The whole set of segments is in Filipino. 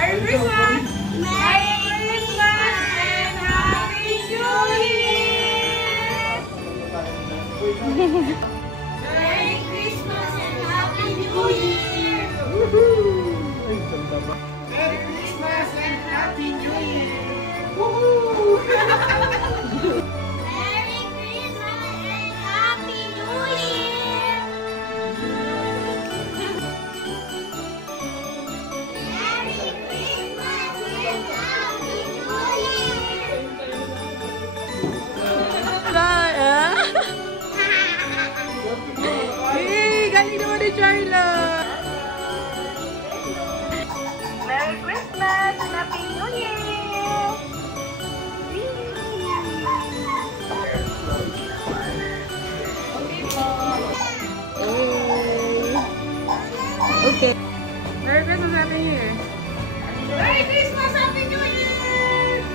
Merry Christmas! Merry Christmas and Happy New Year! Merry Christmas and Happy New Year! Merry Christmas and Happy New Year! Woohoo! Merry Christmas and Happy New Year! Merry Christmas and Happy New Year! Hey, galing naman ni Charla! Merry Christmas and Happy New Year! Okay. Merry Christmas, Happy New Year. Merry Christmas, Happy New Year!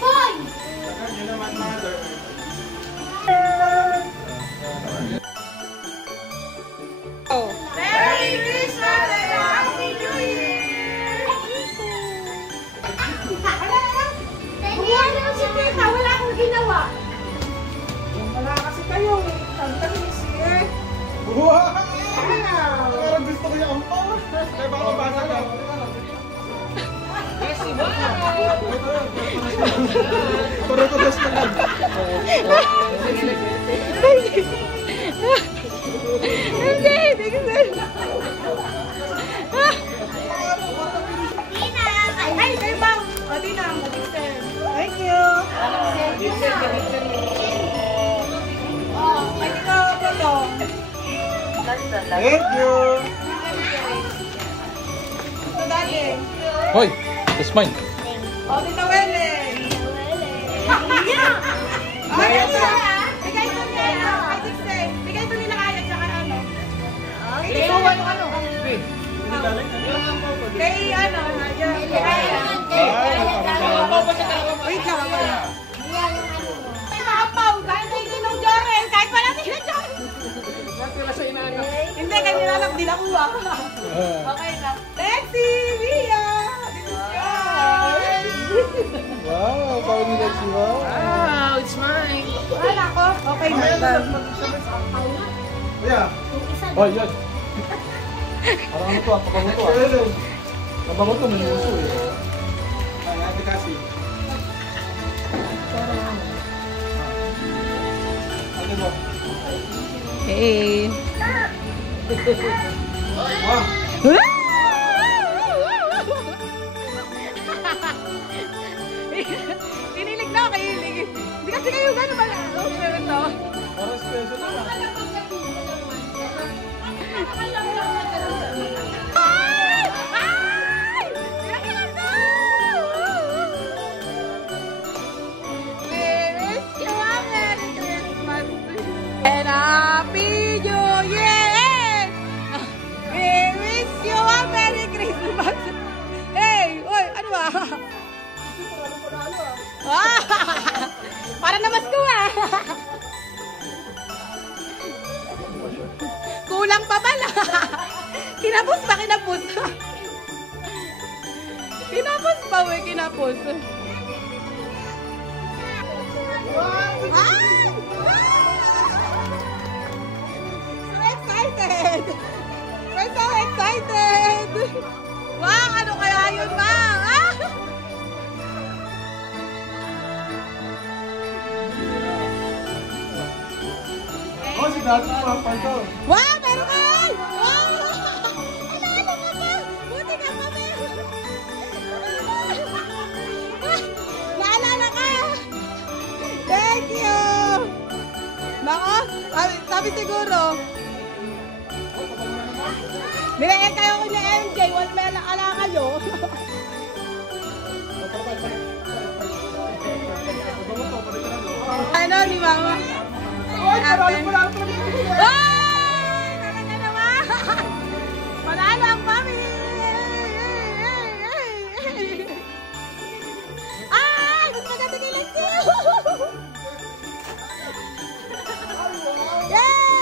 Boy! Oh. Merry Christmas and Happy New Year! Buwan si Tita, wala akong ginawa. Wala kasi kayo eh. Tantanis eh. Wow! Parang gusto ko yung ampaw. Kaya baka mabasa ka. Parang kadas na lang. Hindi kasi. Tina! Ay, kayo bang? O, Tina, mag-extend. Thank you. Oh, ay, ikaw ako to. Thank you! Ito dati. Hoy, it's mine. O, Tita Wele. Ay, ano? Bigay ito niya, ano? Ay, extend. Bigay ito nila kaya, tsaka ano? Kay Kuwa yung ano? Kay ano? Wait lang ako. Ay, makapaw. Kahit ay sinong Joren. Kahit wala nila Joren. Hindi, kanina lang din ako. Okay na. Lexi! Mia! This is yours! Wow, pao ni Lexi ba? Wow, it's mine. Wala ko. Okay na. Kuya! Oh, yan. Parang ano to, pabango to ah. Pabango to, may uso eh. Ay, ate kasi. Ate mo. Hey. Wow! Kinilig na ako, kinilig. Hindi kasi kayo gano'n pala. Pero ito. Parang special na lang. Ay! Ay! Pinakalan ko! We wish you a Merry Christmas and Happy New Year! We wish you a Merry Christmas! Hey! Oy! Ano ba? Para naman ko ah! Kulang pa pala! Kinapos pa, kinapos! Kinapos pa, we, kinapos! Ay! So excited! We're so excited! Wow! Ano kaya yun, Ma'am? Ah! Oh, si Dati Papa ito. Wow! Meron ka! Wow! Alala ka pa! Buti ka pa, meron! Naalala ka! Thank you! Nako, sabi siguro, nilagay kayo ko ni MJ, wala may ala kayo. Ano, ni Mama? Ay, parang Ay! Talaga naman! Panalo ang mami! Ay! Mas maganda kay Lexi! Yay!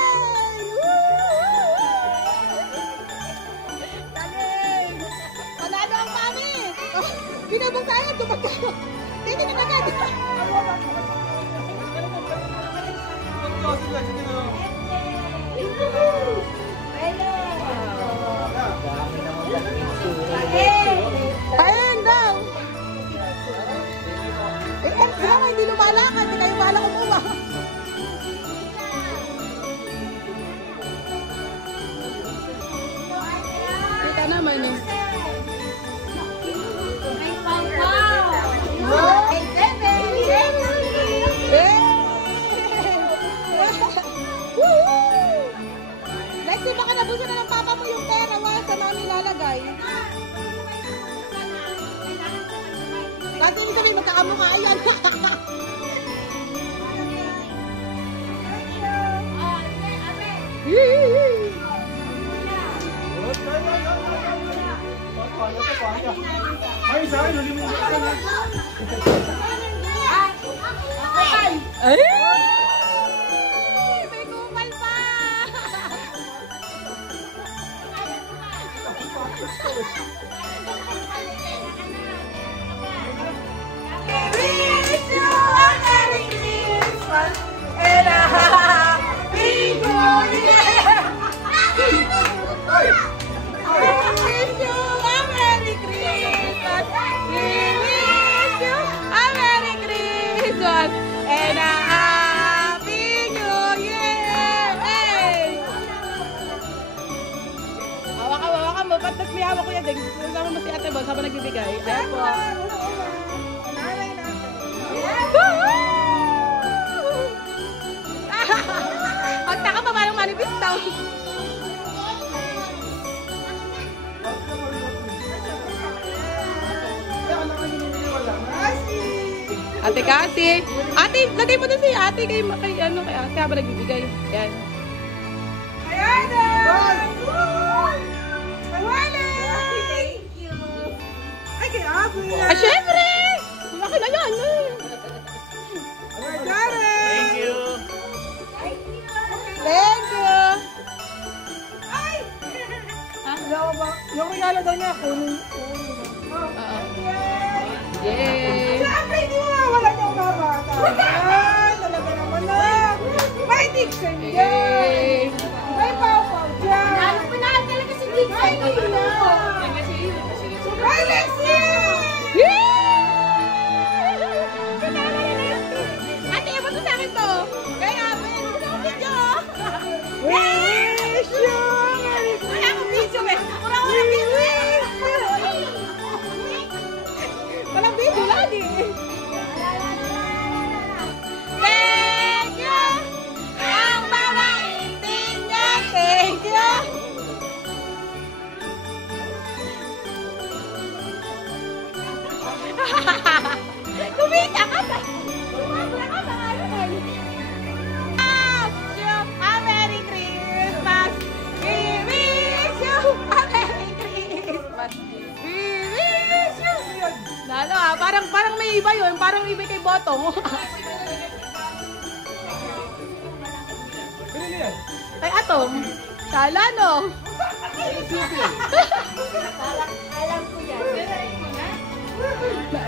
Hindi na agad. Ayan daw. Kaya hindi lumalakad. Hindi tayo bala kumuha. Kita naman eh. Lexi, baka nabusan na ng papa mo yung pera. Wala sa mga nilalagay. Kasi ibig sabihin, magkakamukha. Ayan. Ay, sa akin, huli mo yung ka na. Ay! May kupal pa! Wish you a Merry Christmas and a Happy New Year! Wish you a Merry Christmas! We wish you a Merry Christmas and a Happy New Year! Hey! Hawakan mo. Ba't may hawak ko yan? Kasama mo si Ate Boss habang nagbibigay. Ayan po. Pagtaka pa parang manifest daw. Ate Kasi. Ate, lagay mo doon si ate kay ate habang nagbibigay. Yan. Ayan na! Wala! Thank you! Ay, kay ate! Ah, syempre! Laki na yan! Thank you! Thank you! Ay! Yung regalo daw niya, kunin. Yay! Siyempre, hindi mo wala niyang babata. Ay, talaga naman na. May Dixon Yay! dyan. May Papa dyan. Lalo pa na talaga si Dixon. Ay, Nina. Ay, Lexi! Ate, iwan mo sa akin to! Kaya, may video! Wish you! Wala akong video eh! Wala akong video eh! Walang video lagi eh! Thank you! Ang babaitin niya! Thank you! Kumita ka ba? Kumita ka ba? Wish you a Merry Christmas! We wish you a Merry Christmas! We wish you! Lalo ah, parang may iba yun. Parang iba kay Botong. Ay, Atong. Sala, no? Alam ko yan.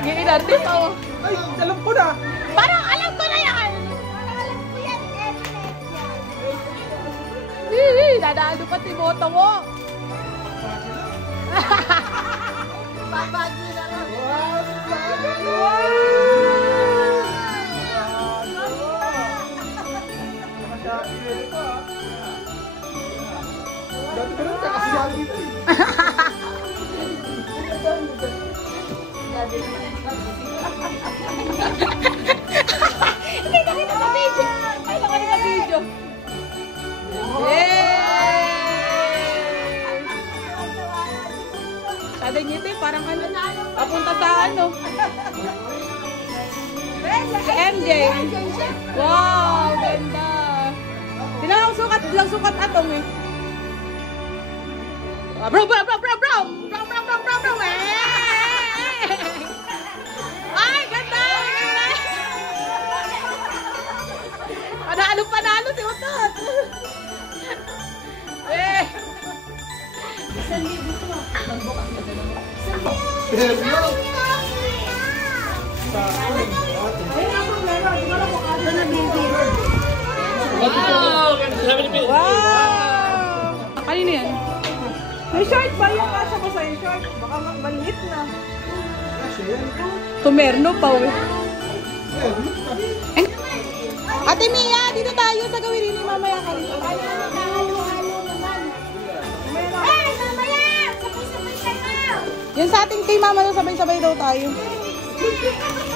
Giging artist, oh. Ay, alam ko na. Parang alam ko na yan. Alam ko yan. Dadaan pa si Botong, oh. Babagi na lang. Dati ko lang kasi dati ito eh. Hindi nakita sa video. Ay, nakita sa video. Yay! Sabi niyo ito, parang ano, papunta sa ano. Si MJ. Wow, ganda. Lang sukat Atong eh. Bro. Ay, ganda. Panalo si Utot. Eh. 1,000 to. Pero, Wow! Wow! Kanina yan? May short ba yung kasha ko sa'yo? Short? Baka maliit na. Tumerno pa eh. Ate Mia, dito tayo sa gawin ni mamaya ka rin. Yan sa ating kay mama daw, sabay-sabay daw tayo.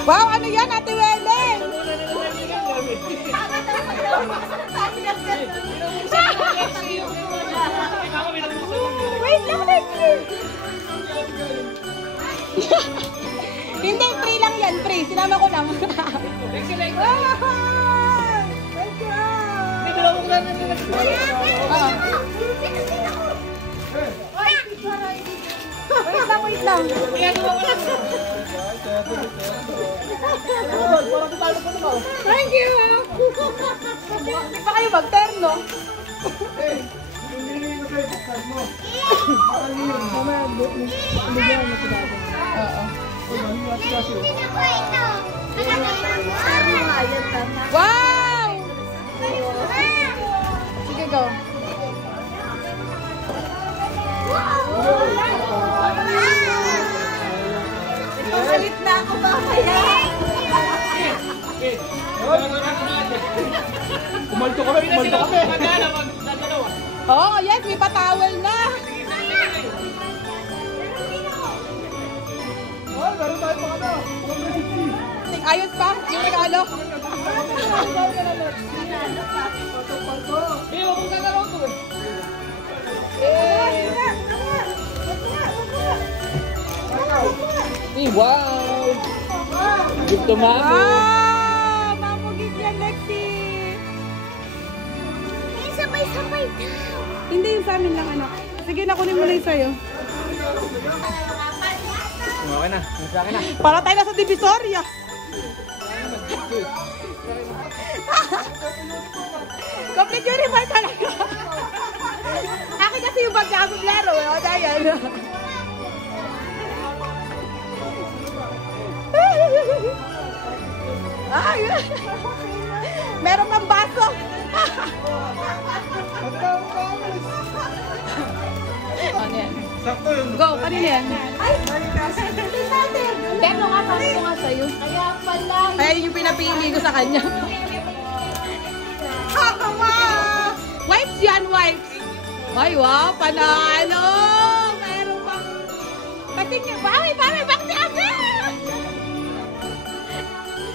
Wow, ano yan, Ate Wele? Wait lang, Lexi. Hindi, free lang yan, free. Sinama ko lang. Lexi, Lexi. Wait lang. Thank you. Hindi pa kayo magterno. Wow! Sige, go. Palit na ako mamaya. Kumalto kami, kumalto kami. Oh, yes, may patawel na. Oh, meron tayo pa ano. Ayos pa, yung regalo. Biyo, kung saan na ito. Wow! Good to mami. Wow! Mamugig yan, Lexi. Sabay-sabay daw. Hindi yung sa amin lang, anak. Sige, nakunin mo na yung sa'yo. Okay na, sa akin na. Para tayo nasa Divisoria. Complete uniform talaga. Akin kasi yung bag niya kasoblero. O, dahil. Ay! Meron ng baso. Ano yan? Sakto yun. Go, kanina yan. Pero nga, sabi ko nga sa'yo. Kaya pala. Kaya yung pinapili ko sa kanya. Kakawa! Wipes yan, wipes! Ay, wow, panalo! Meron pang... Patingin, bawi, back si Ate!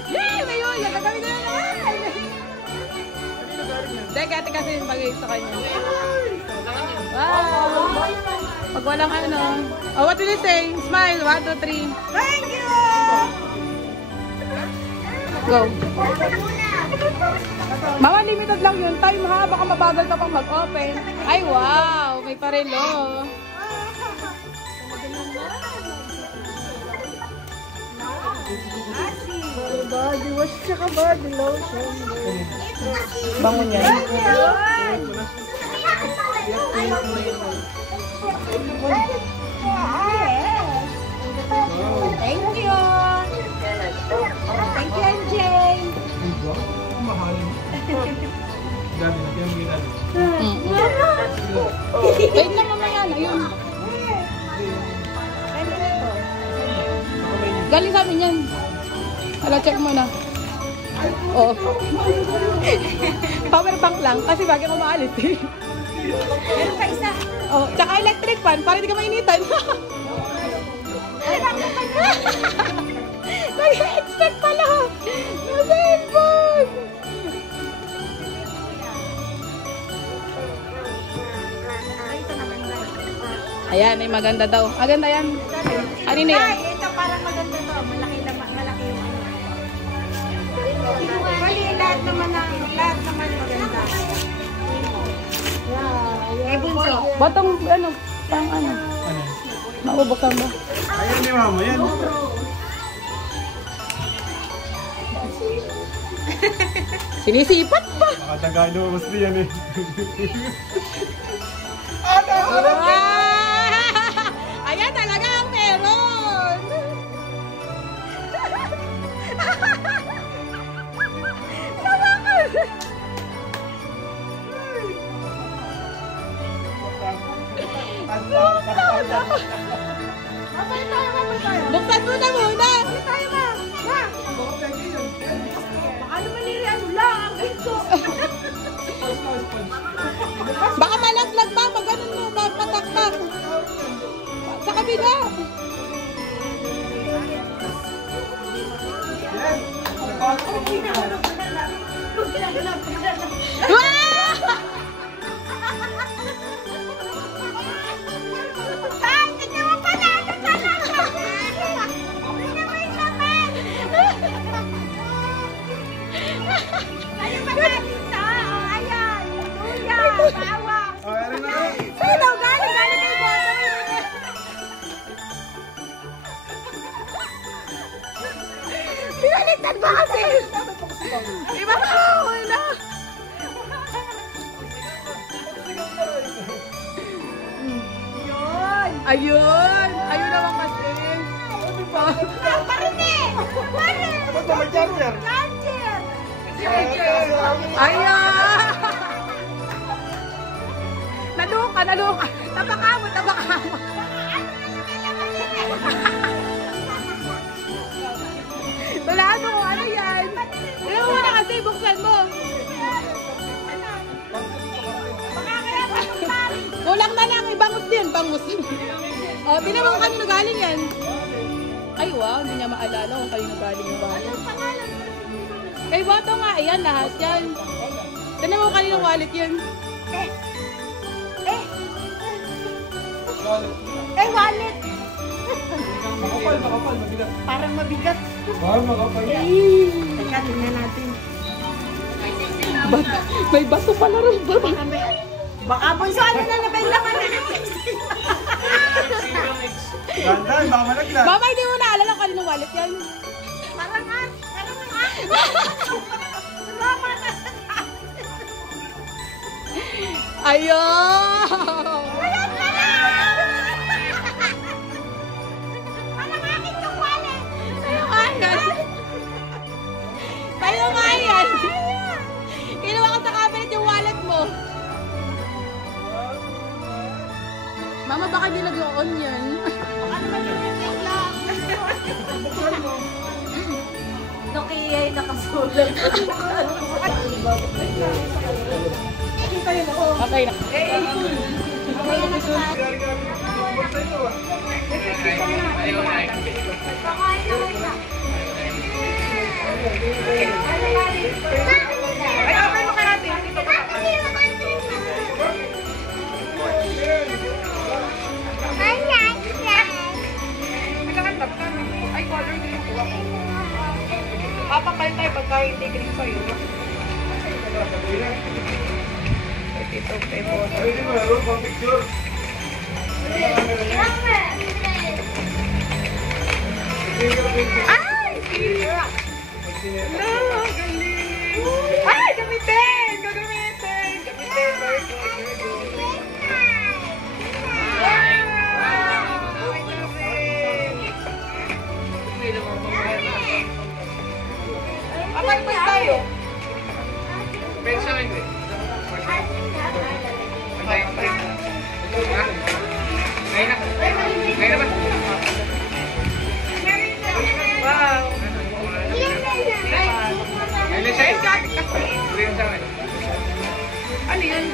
Yay, may yun, yan, gagawin ko na naman! Teka, kasi yung bagay sa kanya. Wow! Pag walang ano. Oh, what will you say? Smile, 1, 2, 3. Thank you! Go. Mama, limited lang yun. Time ha, baka mabagal ka pang mag-open. Ay, wow! May parelo. Body wash tsaka body lotion. Bango niya. Thank you. Thank you, MJ. Mahal. Gabi na, kaya mga gabi. Wait lang mamaya na yun. Galing sa amin yan. Hala, check mo na. Oo. Power bank lang kasi bagay ko maalit eh. Meron pa isa. Oh, tsaka electric fan para hindi ka mainitan. Nag-expect pala. No cellphone. Ayan, ay maganda daw. Maganda yan. Ano na yan? Ay, ito parang maganda to. Malaki yung ano. Bali, lahat naman maganda. Yeah. Eh, bunso. Batang ano, pang ano. Ano? Maubuksan mo. Ayan ni mama, yan. Sinisipat pa. Nakatagano, mas yan eh. Ayan talaga ang meron. nga. Sino? Galing kay Boto. Pinaliktad ba kasi? Iba pa ako na. Ayun! Ayun naman kasi. Ba't ba may charger? Ayan! Naluka! Tapakamot! Wala ano yan? Ano mo na kasi, buksan mo. Kulang na lang, bangus din, bangus. O, tinan mo kung kanino galing yan. Ay, wow, hindi niya maalala kung kanino galing yung wallet. Kay Boto nga, ayan, lahat yan. Tinan mo kung kanino wallet yan. Wallet. Makapal, mabigat. Parang mabigat. Parang makapal. Teka, tingnan natin. May baso pala rin. Baka bunso, ano na nabenda ka na? Ganda, baka malaglag. Mama, hindi mo naalala kung kanino wallet yan. Parang Ayun! Tayo nga yan. Kinuha ka sa cabinet yung wallet mo. Mama, baka di nag-on yan. Nokia ay nakasulat. Okay na. Ay, okay mo ka natin. Nagkakantap ka. Ay, color din yung kuha ko. Papapal tayo pagka hindi green sa'yo. Ito, kay Boto. Ay, di ba? Meron pang picture. Ay! Sira! No, galing! Ay, gamitin! Gagamitin! Gamitin! Very good, very good. Ay, gawin! Papalpal tayo. Pensa ka hindi. Ngayon na. Ngayon na ba? Wow! Ngayon na siya. Green sa akin. Ano yun?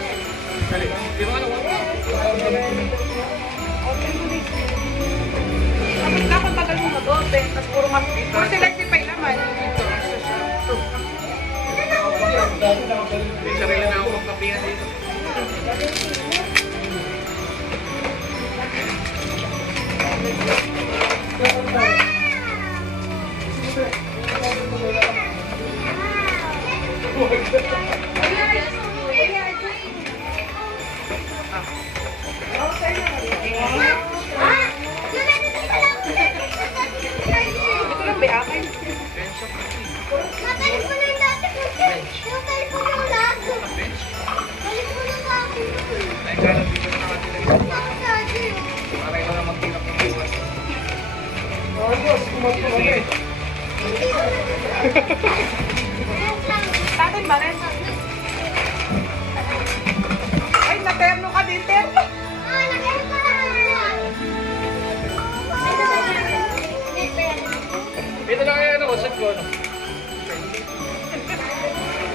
Dali. Di ba ano? Kapag nakapagtagal mo mag-open, tapos puro select pa yung laman. May sarili na ako magkapihan dito. Ito lang ba akin? Mabalik mo na yung dati kasi yung telepono yung lahat. Balik mo na sa akin. Ay, kala dito na natin. Ako dati. Para ikaw na magtinap ng bukas. Ayos, kumato kami. Sa atin ba rin? Ay, naterno ka din, terno. Ah, nakita ko na. Ito lang yung ano ko, set ko.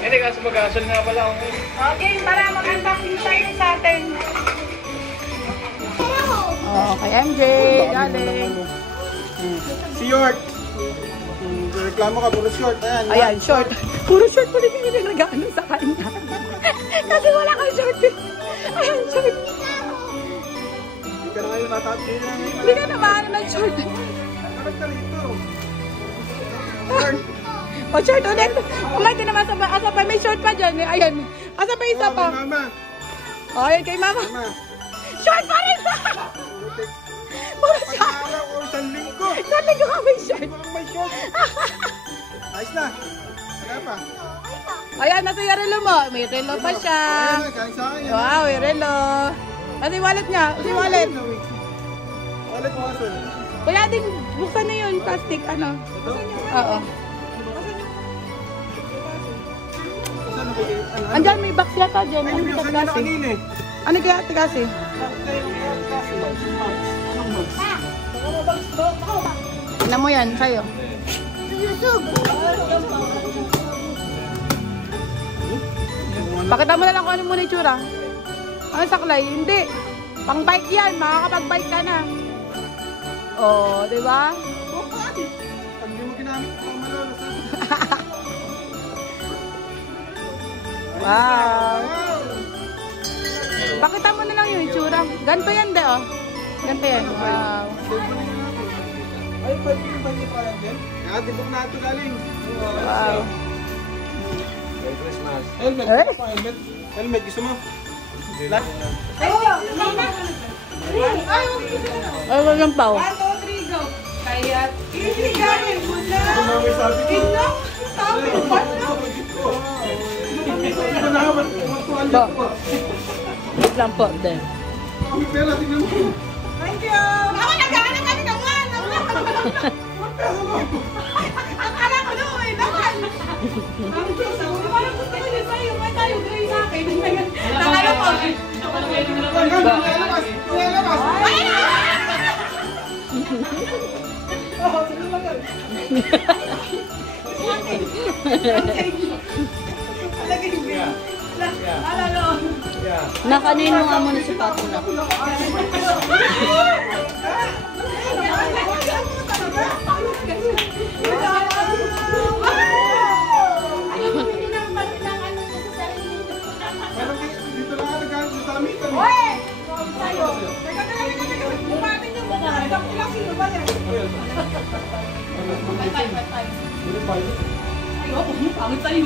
Hindi kasi mag-asal nga pala ako. Okay, para mag-unboxing tayo sa atin. Hello. Oh, kay MJ. Galing. Si York. Reklamo ka, puro short. Ayan, short. Puro short pa rin yung nilagano sa kanya. Kasi wala kang short. Ayan, short. Hindi ka na ngayon natapin na ngayon. Hindi ka na maano ng short. Bakit ka rito? O, short ulit. Kumain naman sa asa pa. May short pa dyan. Ayan. Asa pa isa pa. Mama. O, ayan kay mama. Mama. Short pa rin! Puro short. Pag-aaraw ko isang linggo. Dati ko ka may short. Bakit may short? Ayos na. Wala pa. Ayan, nasa yung relo mo. May relo pa siya. Ayan, kahit sa akin. Wow, may relo. Nasa yung wallet niya. Nasa yung wallet. Wallet mo aso. Kaya din, buksan na yun. Plastic, ano. Oo. Andyan, may box yata dyan. Ano Ay, ka yung kanina kasi? kanina eh. Ano kaya ate kasi? Tignan mo yan, sa'yo. Yusuf. Pakita mo na lang kung ano muna itsura. Ano saklay? Hindi. Pang bike yan. Makakapag-bike ka na. Oh, di ba? Pag di mo ginamit, ito ang malolos. Wow. Pakita mo na lang yung itsura. Ganto yan, de, oh. Ganto yan. Wow. Ay, pwede yung ba niya parang din? Kaya tibok na ito galing. Wow. Merry Christmas. Helmet, Eh? pa, helmet. Helmet, gusto mo? Lahat. Ay, walang pao. 1, 2, 3, go. Kaya, easy guys. Muna. Kumaway sabi ko. Ito. Sabi ko. Ito na, matuwan Po. po. Wait lang po, de. Kami pera, tingnan mo. Thank you. Ako nag-aanap kami ng one. Akala ko naman, naman. Ang Diyos, ako parang gusto ko din sa'yo. May tayo, gray sa akin. Nakala ko. Lalabas, lalabas. Nakanin mo nga muna si Pato na. Parang dito lang ka nag-aaral sa amin. Pangit sa'yo.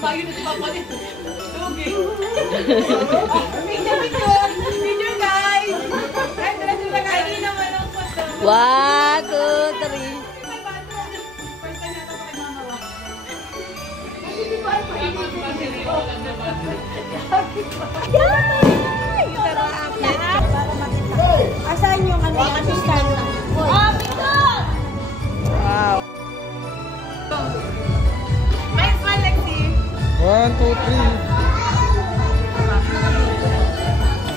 Pagin na si Papa dito. Okay. Picture guys. Ay, diretso na guys. Hindi naman ang photo. 1, 2, 3. First time yata pa kay Mama. Asan yung ano yung assistant? Wow. Nice one, Lexi. 1, 2, 3.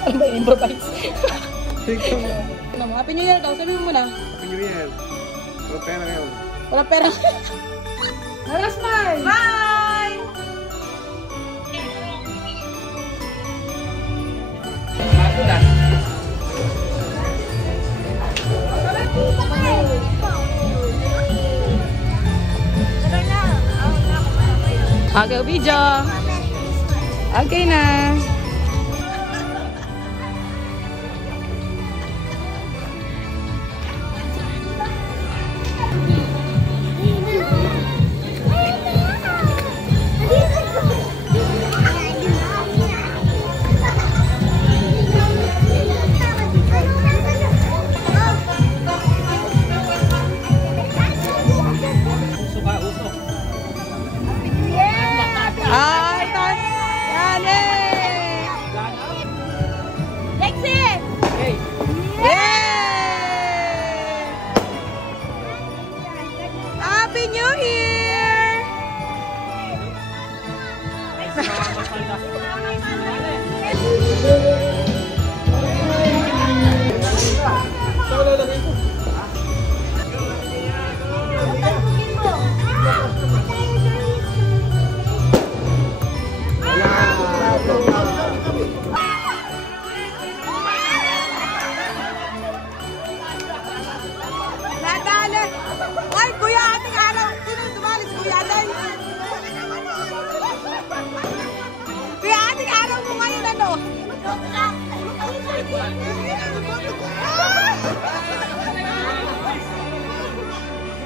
Ano ba yung improvise? Tingnan mo. Ano mo? Happy New Year daw. Sabi mo muna. Happy New Year. Wala pera ngayon. Wala pera. Tara, smile. Bye! Okay, video. Okay na. Ay, Yale! Lexi! Yay! Happy New Year! Saan ko lalagay ko?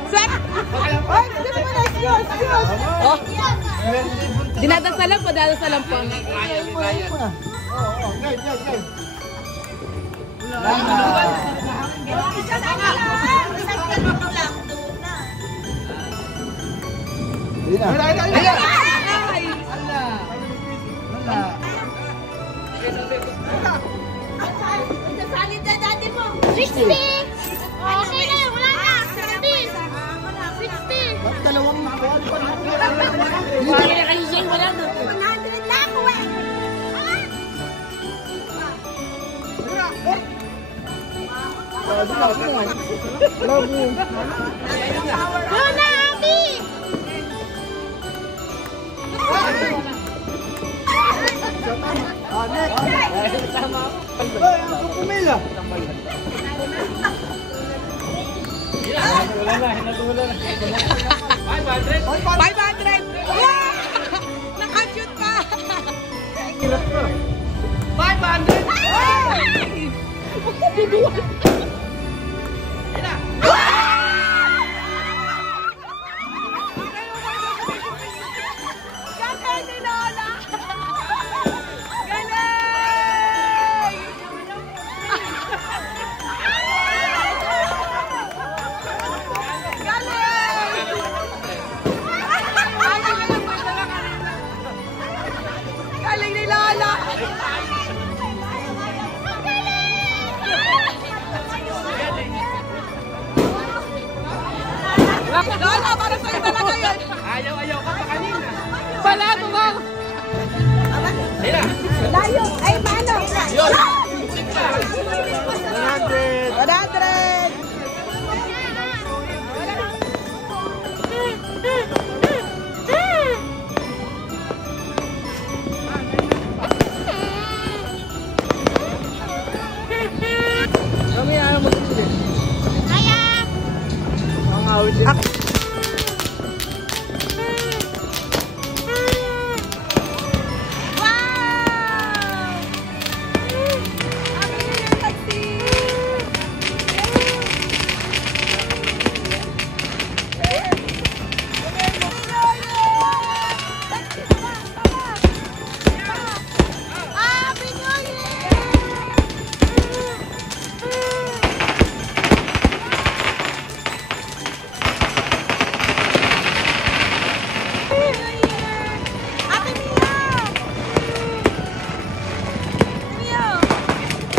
Saan? Ay, dito naman, excuse. Oh, dinadasalan po, dinadasalan po. Oo, guys. Hindi na. Salit na dati mo. 60! Okay na, wala na. 60! 60! Ba't dalawang Hindi na kasi siya, wala na. 100 na ako eh. Love you. Go na, Abby! Next. Ay, ang pumila. $500! Yeah! Nakashoot pa! Hirap ka. 500! Ay! Galing ni Lola! Galing! Galing ni Lola! Lola, para sa'yo talaga yun! Ayaw ka pa kanina. Wala mo nga! Layo! Ay, paano? 100! Kami ayaw mag-ibig. Kaya! Ang awit din. Wow! Ang galing ng taxi! Happy New Year! Ate Mia! Mia!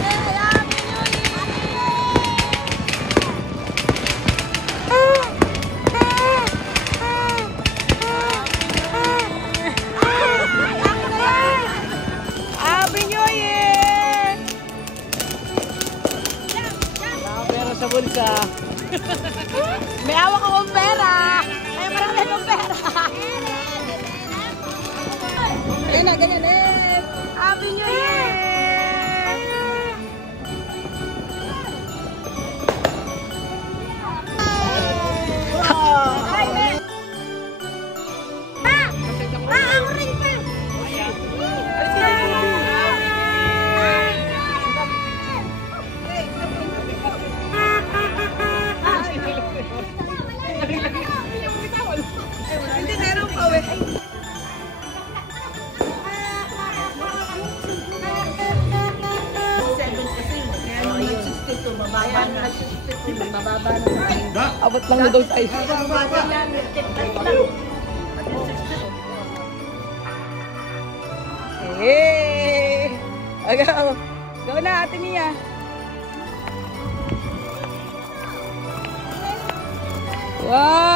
Happy New Year! Happy New Year! Pera sa bulsa. May awak akong pera! May marami akong pera! Ganyan eh! Happy New Year! Ako rin pa! Hindi, meron pa eh. Abot lang na daw tayo. Hey! Agaw! Go na, Ate Mia! Wow!